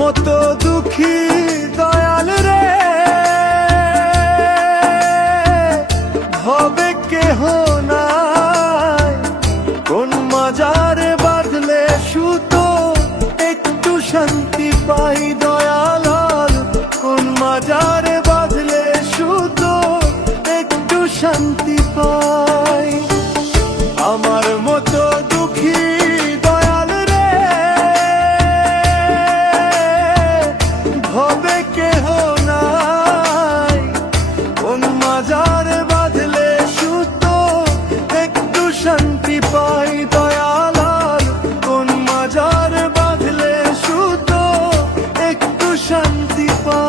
মতো দুঃখী দয়াল রে হবে কেহ নাই। কোন মাজারে বাঁধলে সুতো একটু শান্তি পাই দয়াল, কোন মাজারে বাঁধলে সুতো একটু শান্তি পাই। আমার মতো দুঃখী দয়াল রে হবে কেহ নাই। কোন মাজারে বাঁধলে সুতো একটু শান্তি পাই দয়াল, কোন মাজারে বাঁধলে সুতো একটু শান্তি পাই।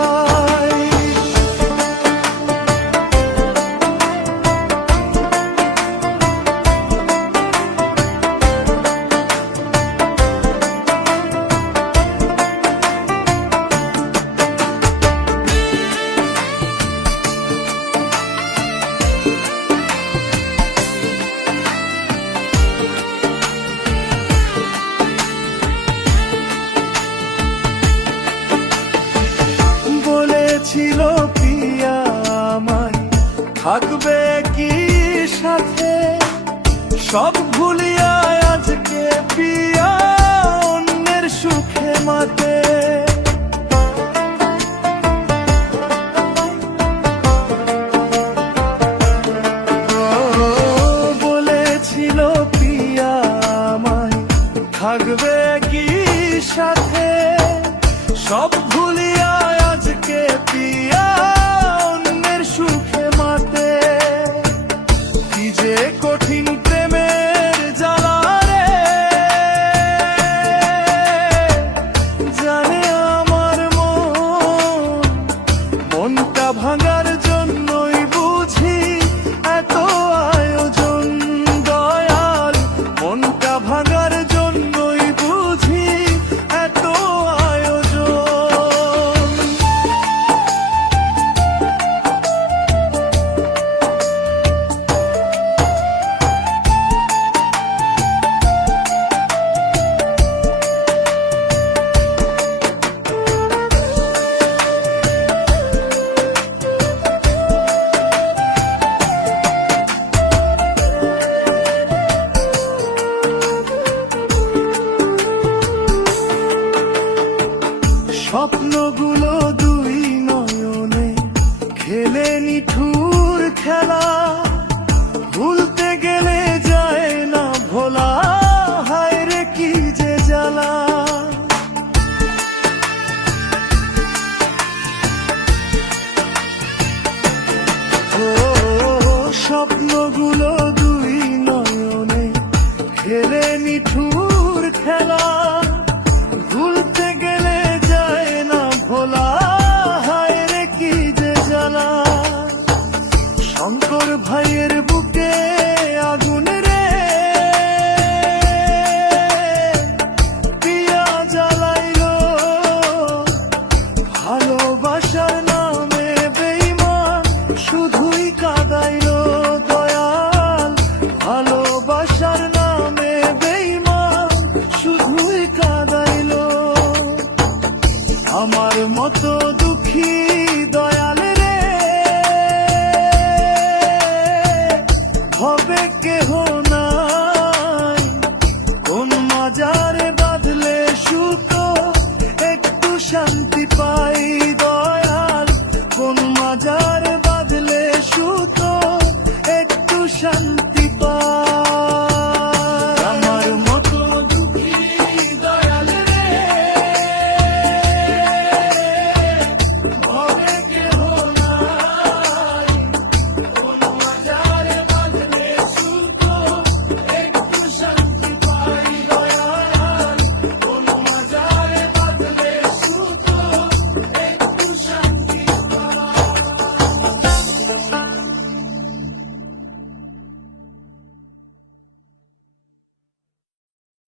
ছিল পিয়া আমায় থাকবে কি সাথে, সব ভুলিয়া আজকে পিয়া অন্যের সুখে মাতে। বলেছিল পিয়া আমায় থাকবে কি সাথে, সব ভুলিয়া আজকে পিয়া অন্যের সুখে মাতে। কি যে কঠিন প্রেমের জ্বালা রে জানে আমার মনটা ভাঙার জন্যই বুঝি এত আয়োজন দয়াল, মনটা ভাঙার জন্যই বুঝি এত স্বপ্নগুলো দুই নয়নে খেলে নিঠুর খেলা, ভুলতে গেলে যায় না ভোলা, হায় রে কি যে জ্বালা। ও স্বপ্নগুলো দুই নয়নে খেলে নিঠুর খেলা,